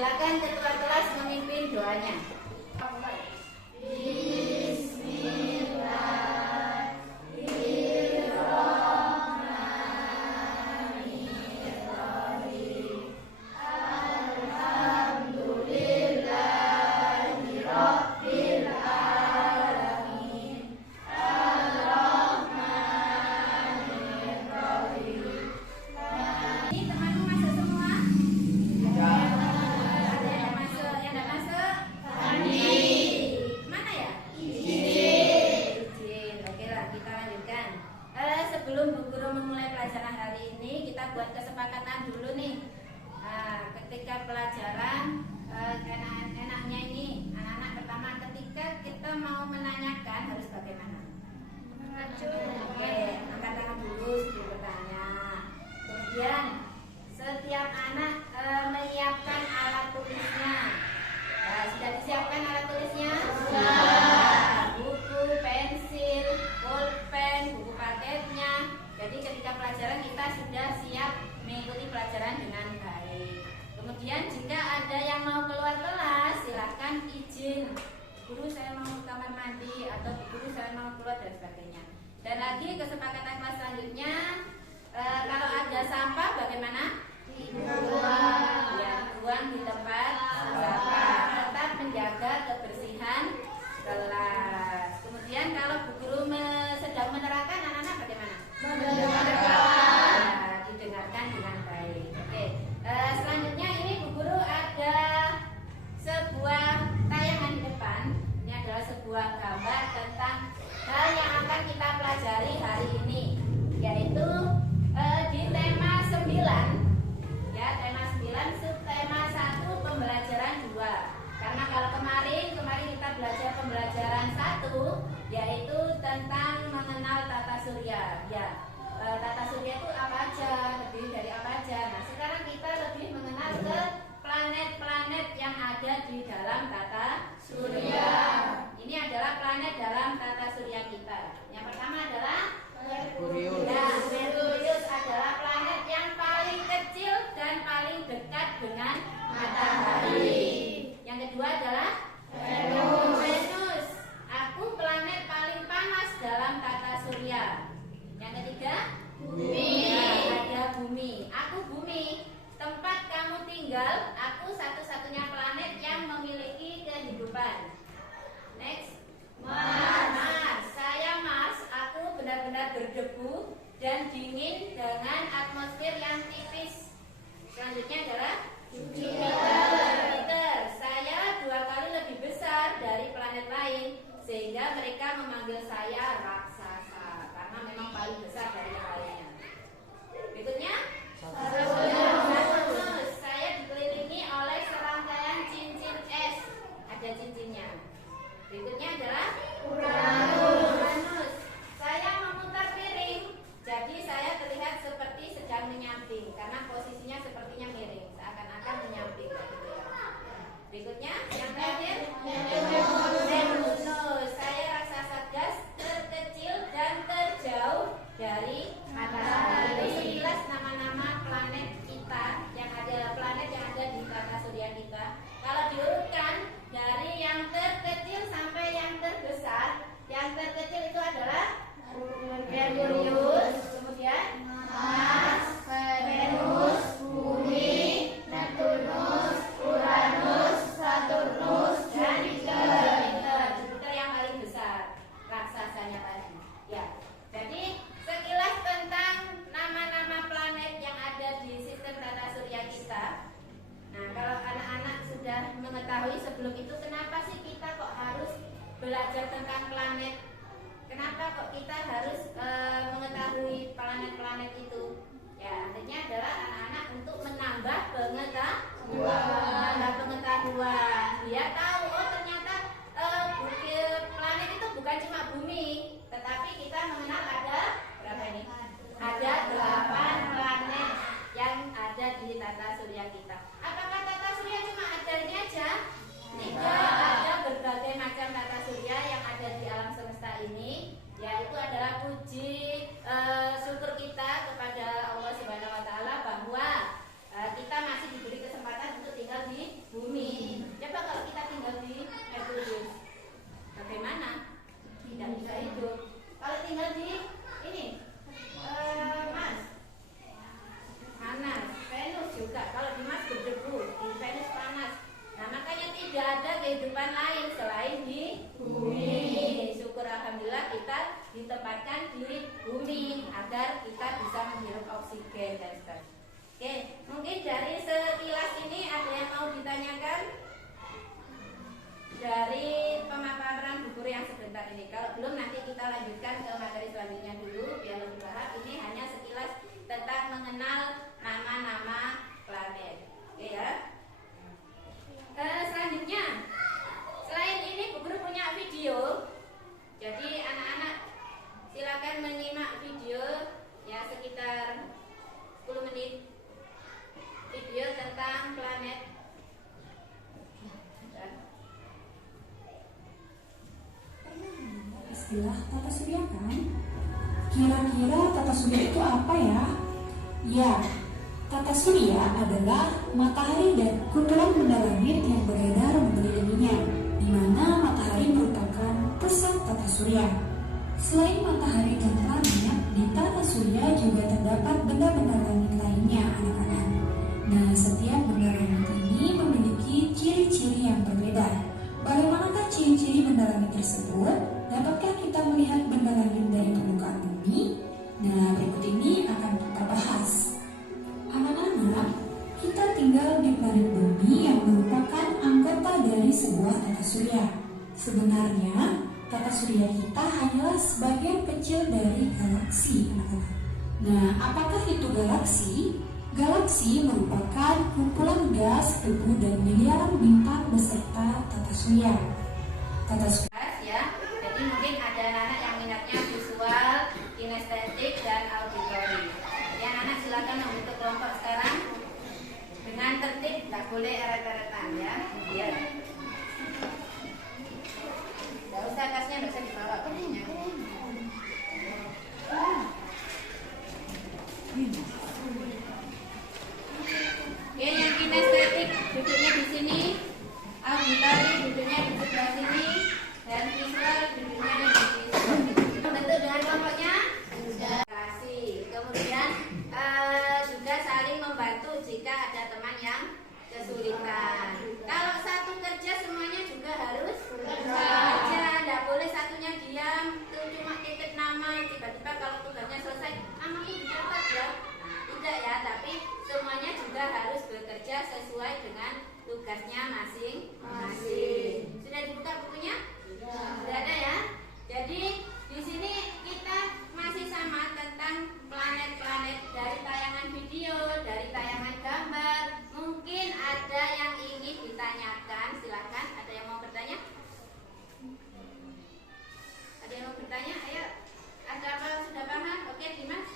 silakan ketua kelas memimpin doanya. Sebelum Bu Guru memulai pelajaran hari ini, kita buat kesepakatan dulu nih. Ketika pelajaran enaknya ini, anak-anak pertama ketika kita mau menanyakan harus bagaimana? Oke, angkat tangan dulu sebelum bertanya. Kemudian setiap anak menyiapkan alat tulisnya. Sudah disiapkan alat tulisnya? Sudah. Buku, pensil, pulpen, buku paketnya. Jadi ketika pelajaran kita sudah siap mengikuti pelajaran dengan baik. Kemudian jika ada yang mau keluar kelas, silakan izin. Guru saya mau ke kamar mandi atau guru saya mau keluar dan sebagainya. Dan lagi kesepakatan kelas selanjutnya, kalau ada sampah bagaimana? Dibuang. Ya, buang di tempat sampah. Tetap menjaga kebersihan kelas. Kemudian kalau Bu Guru sedang menerangkan, anak-anak bagaimana? Mendengarkan. Didengarkan dengan baik. Oke. Selanjutnya ini Bu Guru ada sebuah tayangan di depan. Ini adalah sebuah gambar tentang hal yang akan kita pelajari hari ini, yaitu di tema 9. Ya, tema 9 subtema 1 pembelajaran 2. Karena kalau kemarin kita belajar pembelajaran 1, yaitu tentang mengenal tata surya. Ya, tata surya itu apa aja, terdiri dari apa aja. Nah, sekarang kita lebih mengenal ke planet-planet yang ada di dalam tata surya. Ini adalah planet dalam tata surya kita. Yang pertama adalah Merkurius. Nah, Merkurius adalah planet yang paling kecil dan paling dekat dengan matahari. Yang kedua adalah Venus. Aku planet paling panas dalam tata surya. Yang ketiga Bumi. Nah, ada Bumi. Aku Bumi, tempat kamu tinggal. Aku satu-satunya planet yang memiliki kehidupan. Next, Mars. Saya Mars. Aku benar-benar berdebu dan dingin dengan atmosfer yang tipis. Selanjutnya adalah Jupiter. Saya 2 kali lebih besar dari planet lain, sehingga mereka memanggil saya raksasa karena memang paling besar dari yang lainnya. Berikutnya Saturnus. Saya dikelilingi oleh serangkaian cincin es. Ada cincinnya. Berikutnya adalah Uranus. Saya memutar miring, jadi saya terlihat seperti sedang menyamping karena posisinya sepertinya miring, seakan-akan menyamping. Berikutnya yang terakhir Neptunus. Saya raksasa gas terkecil dan terjauh dari matahari. Sekilas nama-nama planet kita yang ada di tata surya kita. Kalau diurutkan dari yang terkecil sampai yang terbesar, yang terkecil itu adalah Merkurius, kemudian Mars, Venus, Bumi, Neptunus, Uranus, Saturnus, dan Jupiter. Jupiter yang paling besar, raksasanya tadi. Ya, jadi sekilas tentang nama-nama planet yang ada di sistem tata surya kita. Nah, kalau anak-anak sudah mengetahui sebelum itu, kenapa sih kita kok harus belajar tentang planet? Kenapa kok kita harus mengetahui planet-planet itu? Ya, artinya adalah anak-anak untuk menambah pengetahuan. Dia tahu, oh ternyata planet itu bukan cuma bumi, tetapi kita mengenal ada berapa ini? Ada 8 planet yang ada di tata surya kita. Apakah tata surya cuma ada ini aja? Tidak, ada berbagai macam tata surya yang ada di alam semesta ini. Yaitu adalah puji syukur kita kepada Allah Subhanahu wa Ta'ala bahwa kita masih diberi kesempatan untuk tinggal di bumi. istilah tata surya kan? Kira-kira tata surya itu apa ya? Ya, tata surya adalah matahari dan kumpulan benda langit yang beredar mengelilinginya, di mana matahari merupakan pusat tata surya. Selain matahari dan planet, di tata surya juga terdapat benda-benda langit lainnya, anak-anak. Nah, setiap benda langit ini memiliki ciri-ciri yang berbeda. Bagaimanakah ciri-ciri benda langit tersebut? Dapatkah kita melihat benda langit dari permukaan bumi? Nah, berikut ini akan kita bahas. Anak-anak, kita tinggal di planet bumi yang merupakan anggota dari sebuah tata surya. Sebenarnya, tata surya kita hanyalah sebagian kecil dari galaksi, anak-anak. Nah, apakah itu galaksi? Galaksi merupakan kumpulan gas, debu, dan miliaran bintang beserta tata surya. Tata surya Ya, jadi mungkin ada anak-anak yang minatnya visual, kinestetik, dan auditori. Jadi anak-anak silakan membentuk kelompok sekarang dengan tertib, nggak boleh eret-eretan ya. Iya. Nggak usah tasnya, nggak usah dibawa kertasnya. Oke, yang kinestetik duduknya di sini, auditori duduknya di sebelah sini, dan visual duduknya di sini. Bentuk dengan kelompoknya kasih. Kemudian juga saling membantu jika ada teman yang kesulitan. Kalau satu kerja semuanya juga harus kerja. Tidak boleh satunya diam, tuh cuma titip nama. Tiba-tiba kalau tugasnya selesai, namaku dicatat ya. Tidak ya, tapi semuanya juga harus bekerja sesuai dengan tugasnya masing-masing. Sudah dibuka bukunya? Sudah ada ya. Jadi di sini kita masih sama tentang planet-planet dari tayangan video, dari tayangan gambar. Mungkin ada yang ingin ditanyakan, silakan. Ada yang mau bertanya? Ada yang mau bertanya? Ayo. Ada apa sudah paham? Oke, Dimas.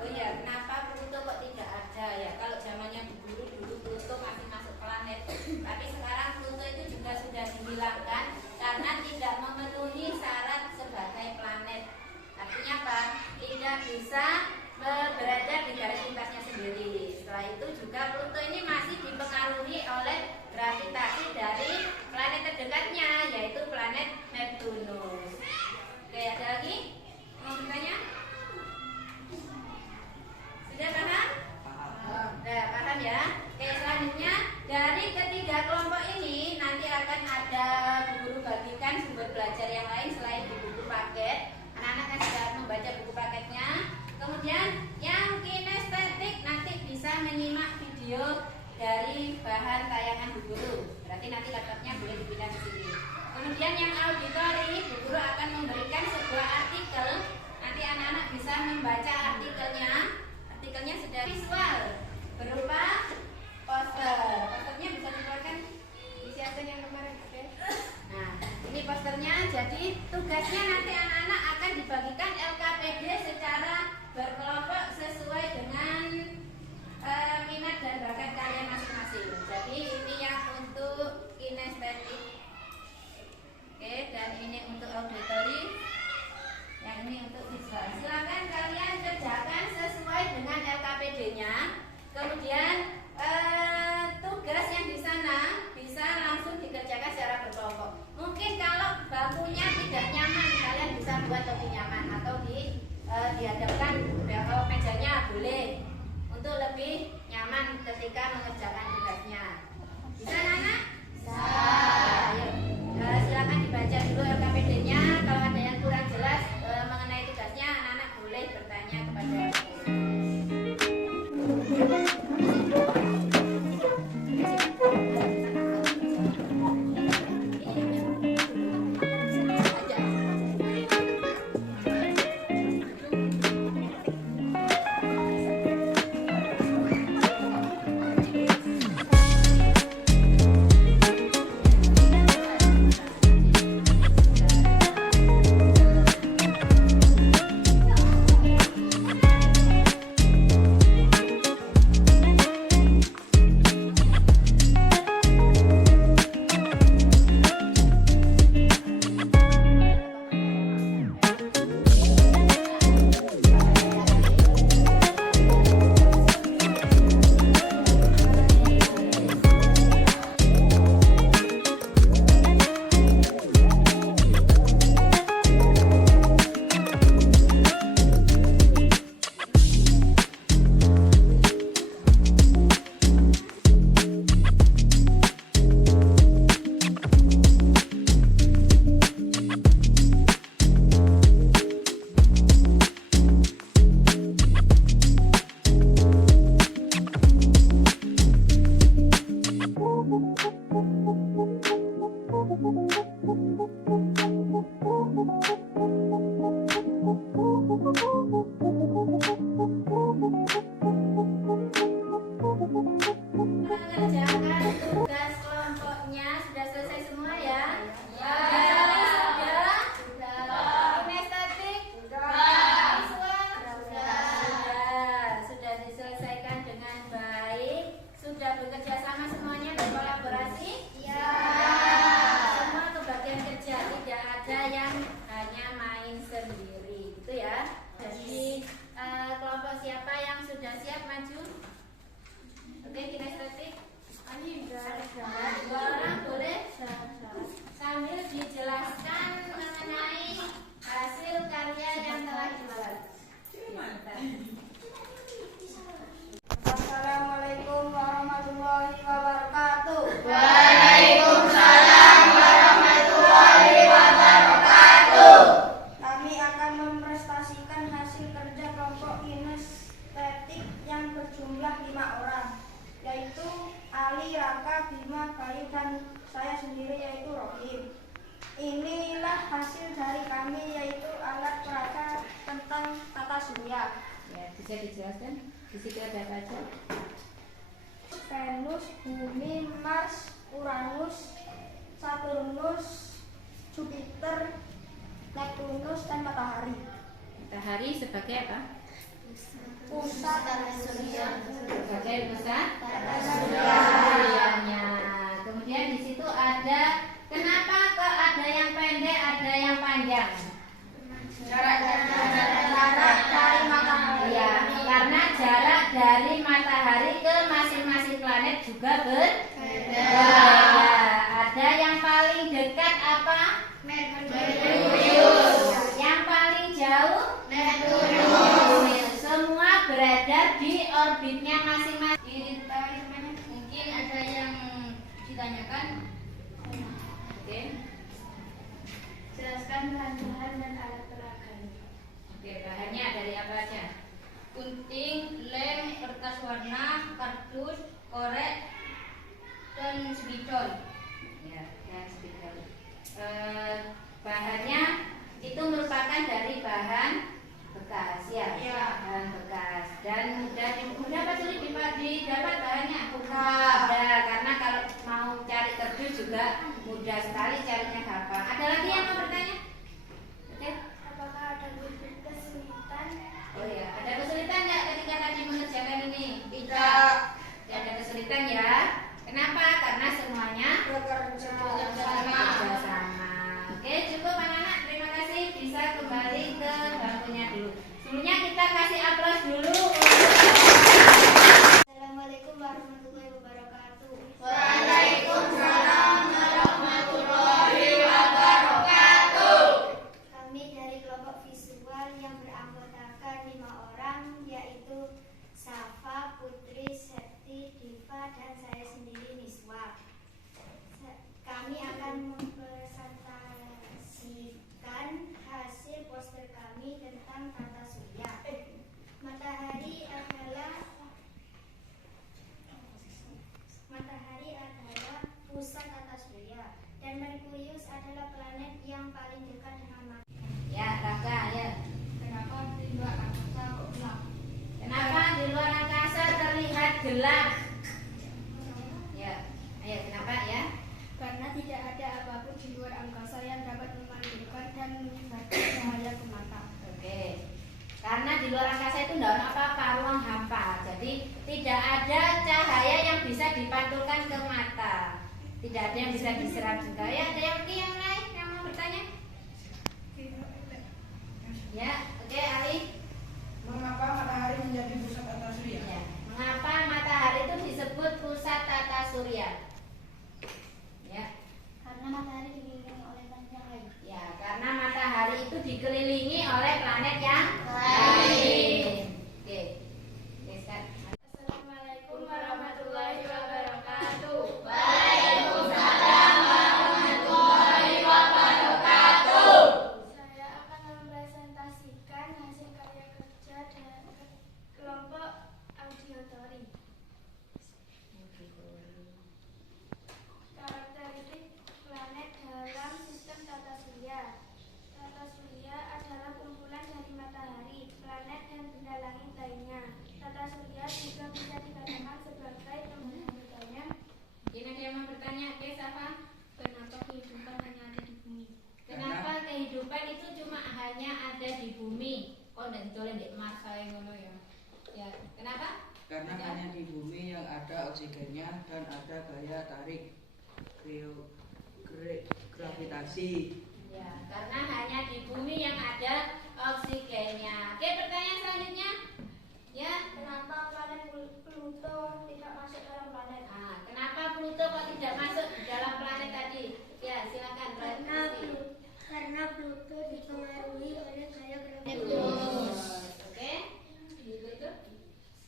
Oh iya, kenapa Pluto kok tidak ada ya? Kalau zamannya dulu Pluto masih masuk planet, tapi sekarang Pluto itu juga sudah dihilangkan karena tidak memenuhi syarat sebagai planet. Artinya apa? Tidak bisa berada di garis lintasnya sendiri. Setelah itu juga Pluto ini masih dipengaruhi oleh gravitasi dari planet terdekatnya, yaitu planet Neptunus. Oke, ada lagi? Mau bertanya? Sudah paham? Sudah paham ya? Oke, selanjutnya dari ketiga kelompok ini nanti akan ada guru bagikan sumber belajar yang lain selain di buku paket. Anak-anak kan sudah membaca buku paketnya. Kemudian yang kinestetik nanti bisa menyimak video dari bahan tayangan Bu Guru. Berarti nanti laptopnya boleh dipindah ke sini. Kemudian yang auditori, Bu Guru akan memberikan sebuah artikel. Nanti anak-anak bisa membaca artikelnya. Artikelnya sudah visual berupa poster. Posternya bisa dikeluarkan disiapkan yang kemarin. Oke. Nah, ini posternya. Jadi tugasnya nanti anak-anak akan dibagikan LKPD secara berkelompok sesuai dengan minat dan bakat kalian masing-masing. Jadi ini yang untuk kinestetik. Oke, dan ini untuk auditori. Yang ini untuk visual. Silakan kalian kerjakan sesuai dengan LKPD-nya. Kemudian tugas yang di sana bisa langsung dikerjakan secara berkelompok. Mungkin kalau bangkunya tidak nyaman, kalian bisa buat lebih nyaman atau dihadapkan mejanya boleh untuk lebih nyaman ketika mengerjakan tugasnya. Bisa, anak? Bisa. Ayo, silakan dibaca dulu LKPD-nya. Kalau ada yang kurang jelas mengenai tugasnya, anak-anak boleh bertanya kepada aku. tidak ada yang hanya main sendiri, gitu ya. Jadi kelompok siapa yang sudah siap maju? Oke, kinestetik. Dua orang boleh sambil dijelaskan mengenai hasil karya yang telah dibuat. Assalamualaikum warahmatullahi wabarakatuh. Waalaikumsalam warahmatullahi wabarakatuh. Kami akan mempresentasikan hasil kerja kelompok kinestetik yang berjumlah 5 orang, yaitu Ali, Raka, Bima, Bayu, dan saya sendiri yaitu Rohim. Inilah hasil dari kami, yaitu alat peraga tentang tata surya. Ya, bisa dijelaskan? Di situ ada apa aja? Venus, Bumi, Mars, Uranus, Saturnus, Jupiter, Neptunus, dan Matahari. Matahari sebagai apa? Pusat tata surya. Sebagai pusat Tata suryanya. Kemudian di situ ada, kenapa kok ada yang pendek, ada yang panjang? Jarak dari matahari. Ya, karena jarak dari matahari ke masing-masing planet juga berbeda. Ada yang paling dekat apa? Merkurius. Yang paling jauh? Neptunus. Semua berada di orbitnya masing-masing. Mungkin ada yang ditanyakan? Oke. Jelaskan bahan-bahan dan alat peraganya. Oke, bahannya dari apa aja? Gunting, lem, kertas warna, kardus, korek, dan spidol. Ya, dan spidol. Bahannya itu merupakan dari bahan bekas ya, Iya. bahan bekas dan mudah apa sulit didapat bahannya? Mudah. Karena kalau mau cari kerdus juga mudah sekali carinya gampang. Ada lagi yang mau bertanya? Oke. Apakah ada kesulitan? Oh ya, ada kesulitan nggak ketika tadi mengerjakan ini? Tidak. Tidak ada kesulitan ya. Kenapa? Karena semuanya Bekerja bersama. Oke, cukup anak-anak. Terima kasih. Bisa kembali ke bangkunya dulu. Sebelumnya kita kasih aplaus dulu. Assalamualaikum warahmatullahi wabarakatuh. Waalaikumsalam warahmatullahi wabarakatuh. Kami dari kelompok visual yang beranggotakan 5 orang, yaitu Safa, Putri, Septi, Diva, dan saya sendiri Niswa. Kami akan mempresentasikan hasil poster kami tentang tata surya. Matahari adalah pusat tata surya, dan Merkurius adalah planet yang paling dekat dengan matahari. Ya, Raka, ya. Kenapa di luar angkasa kok gelap? Kenapa di luar angkasa terlihat gelap? Ya, ayo kenapa ya? Karena tidak ada apapun di luar angkasa yang dapat memanjurkan dan menyebarkan cahaya ke mata. Oke. Karena di luar angkasa itu tidak ada apa-apa, ruang hampa. Jadi tidak ada cahaya yang bisa dipantulkan ke mata. Tidak ada yang bisa diserap juga. Ya, ada yang lagi yang lain yang mau bertanya? Ya, oke Ali. Mengapa matahari menjadi pusat tata surya? Ya. Mengapa matahari itu disebut pusat tata surya? Ya. Karena matahari dikelilingi oleh planet yang lain. Ya, karena matahari itu dikelilingi oleh planet yang lain. Oke. Oke, sekarang. Assalamualaikum warahmatullahi wabarakatuh. Waalaikumsalam warahmatullahi wabarakatuh. Saya akan mempresentasikan hasil karya kerja dari kelompok audiotori. Karakteristik planet dalam sistem tata surya. Tata surya adalah kumpulan dari matahari, planet, dan benda langit lainnya. Tata surya juga bisa dikatakan sebagai pembentukannya. Mungkin ada yang mau bertanya, oke, siapa? Kenapa kehidupan hanya ada di bumi? Kenapa kehidupan itu cuma hanya ada di bumi? Oh, dan ditolong di Mars saya ngono ya. Ya, kenapa? Karena hanya di bumi yang ada oksigennya dan ada gaya tarik gravitasi. karena hanya di bumi yang ada oksigennya. Oke, pertanyaan selanjutnya. Ya, Kenapa planet Pluto tidak masuk dalam planet? nah, kenapa Pluto kok tidak masuk di dalam planet tadi? Ya, silakan. Karena Pluto dipengaruhi oleh gaya gravitasi. Oke. Itu.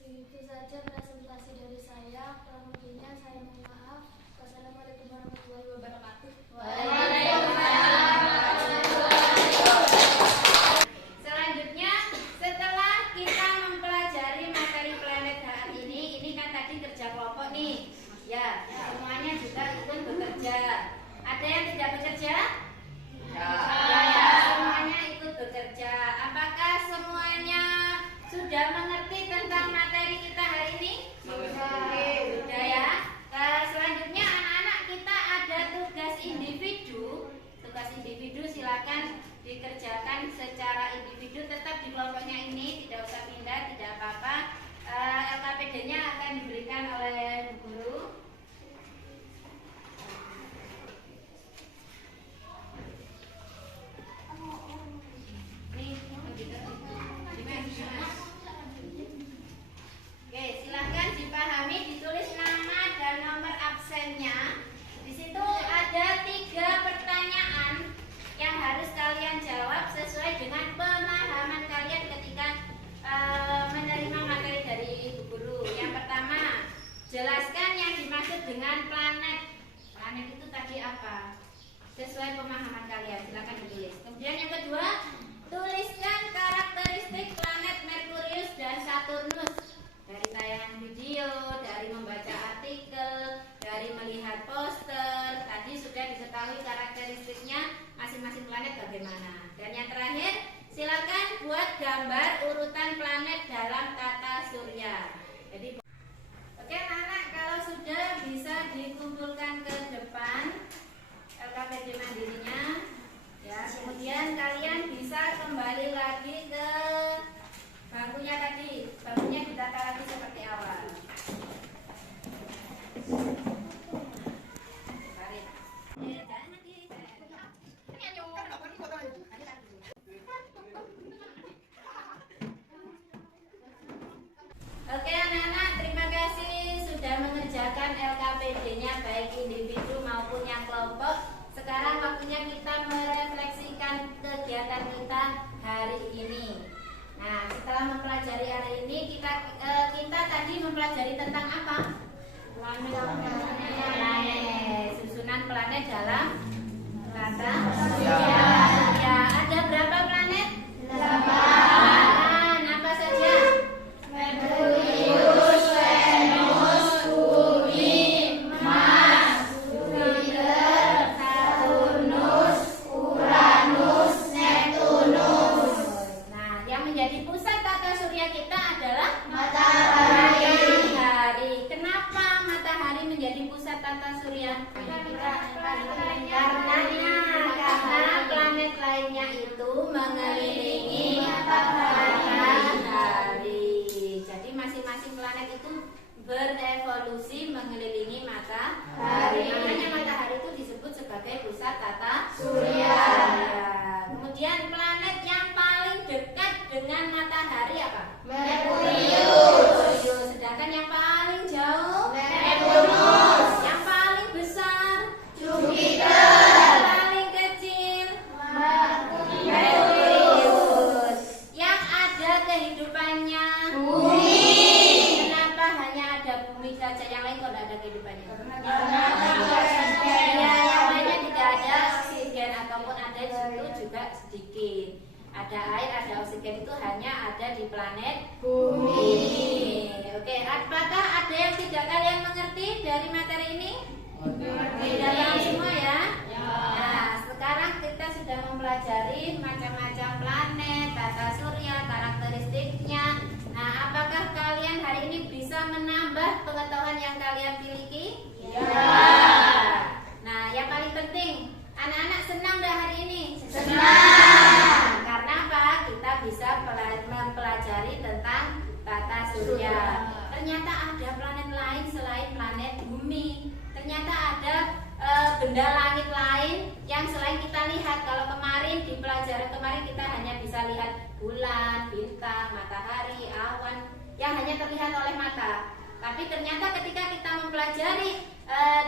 Segitu saja presentasi dari saya. Kurang lebihnya saya mohon maaf. Wassalamualaikum warahmatullahi wabarakatuh. Selanjutnya, setelah kita mempelajari materi planet hari ini kan tadi kerja kelompok nih. Ya, semuanya juga ikut bekerja. Ada yang tidak bekerja? Ya, semuanya ikut bekerja. Apakah semuanya sudah mengerti tentang materi kita hari ini? Sudah ya. Selanjutnya anak-anak kita ada tugas individu. Tugas individu silakan dikerjakan secara individu, tetap di kelompoknya ini, tidak usah pindah, tidak apa-apa. LKPD-nya akan diberikan oleh Bu Guru. Oke, silahkan dipahami, ditulis nama dan nomor absennya. Di situ ada 3 pertanyaan yang harus kalian jawab sesuai dengan pemahaman kalian ketika menerima materi dari Ibu Guru. Yang pertama, jelaskan yang dimaksud dengan planet. Planet itu tadi apa? Sesuai pemahaman kalian, silakan ditulis. Kemudian yang kedua, tuliskan karakteristik planet Merkurius dan Saturnus. Dari tayangan video, dari membaca artikel, dari melihat poster, tadi sudah diketahui karakteristiknya masing-masing planet bagaimana. Dan yang terakhir, silakan buat gambar urutan planet dalam tata surya. Jadi, oke anak-anak, kalau sudah bisa dikumpulkan ke depan LKPD mandirinya, ya. Kemudian kalian bisa kembali lagi ke bangkunya tadi, bangkunya ditata lagi seperti awal. Tarik. Oke anak-anak, terima kasih sudah mengerjakan LKPD-nya baik individu maupun yang kelompok. Sekarang waktunya kita merefleksikan kegiatan kita hari ini. Nah, setelah mempelajari hari ini, kita tadi mempelajari tentang apa? Planet. Susunan planet dalam tata surya. Ya, ada berapa planet? 8. Apa saja? Merkurius, Venus, Bumi, Mars, Jupiter, Saturnus, Uranus, Neptunus. Nah, yang menjadi pusat tata surya kita adalah matahari. Kenapa matahari menjadi pusat tata surya? Karena planet lainnya itu mengelilingi matahari. Jadi masing-masing planet itu berevolusi mengelilingi matahari. Makanya matahari itu disebut sebagai pusat tata surya. Kemudian planet yang paling dekat dengan matahari apa? Merkurius. Sedangkan yang paling jauh Neptunus. Yang paling besar Jupiter. Yang paling kecil Merkurius. Yang ada kehidupannya Bumi. Kenapa hanya ada Bumi saja? Yang lain kok tidak ada kehidupannya? Ya, yang lainnya tidak ada oksigen ataupun ada itu juga sedikit. Ada air, ada oksigen, itu hanya ada di planet Bumi. Oke, apakah ada yang tidak kalian mengerti dari materi ini? Tidak paham semua ya? Nah, sekarang kita sudah mempelajari macam-macam planet, tata surya, karakteristiknya. Nah, apakah kalian hari ini bisa menambah pengetahuan yang kalian miliki? Ya. Nah, yang paling penting, anak-anak senang dah hari ini? Senang. Karena apa? Kita bisa mempelajari tentang tata surya. Ternyata ada planet lain selain planet Bumi. Ternyata ada benda langit lain yang selain kita lihat. Kalau kemarin bulan, bintang, matahari, awan yang hanya terlihat oleh mata. Tapi ternyata ketika kita mempelajari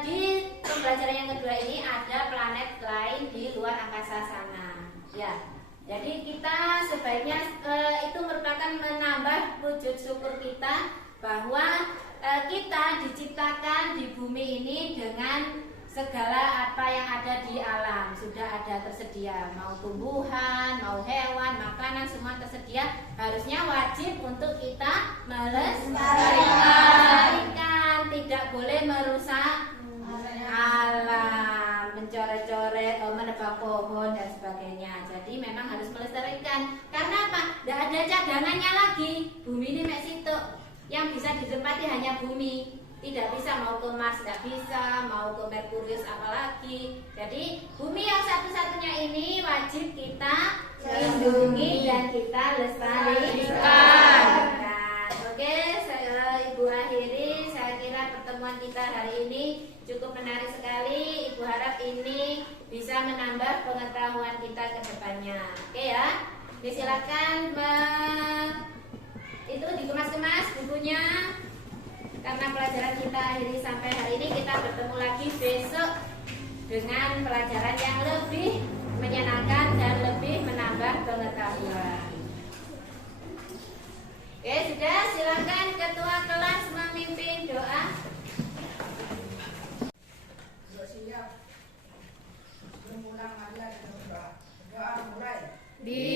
di pembelajaran yang kedua ini ada planet lain di luar angkasa sana. Ya, jadi kita sebaiknya itu merupakan menambah wujud syukur kita bahwa kita diciptakan di bumi ini dengan segala apa yang ada di alam sudah ada tersedia, mau tumbuhan, mau hewan, makanan semua tersedia. Harusnya wajib untuk kita melestarikan, tidak boleh merusak alam, mencoret-coret, menebang pohon dan sebagainya. Jadi memang harus melestarikan. Karena apa? Tidak ada cadangannya lagi. Bumi ini mek situ. Yang bisa ditempati hanya bumi. Tidak bisa mau ke Mars, tidak bisa, mau ke Merkurius apalagi. Jadi bumi yang satu-satunya ini wajib kita lindungi dan kita lestarikan. Oke, Ibu akhiri. Saya kira pertemuan kita hari ini cukup menarik sekali. Ibu harap ini bisa menambah pengetahuan kita ke depannya. Oke ya. Silakan itu dikemas-kemas bukunya. Karena pelajaran kita akhiri sampai hari ini, kita bertemu lagi besok dengan pelajaran yang lebih menyenangkan dan lebih menambah pengetahuan. Oke, sudah, silakan ketua kelas memimpin doa. Siap. Sebelum pulang ada doa. Doa mulai. Di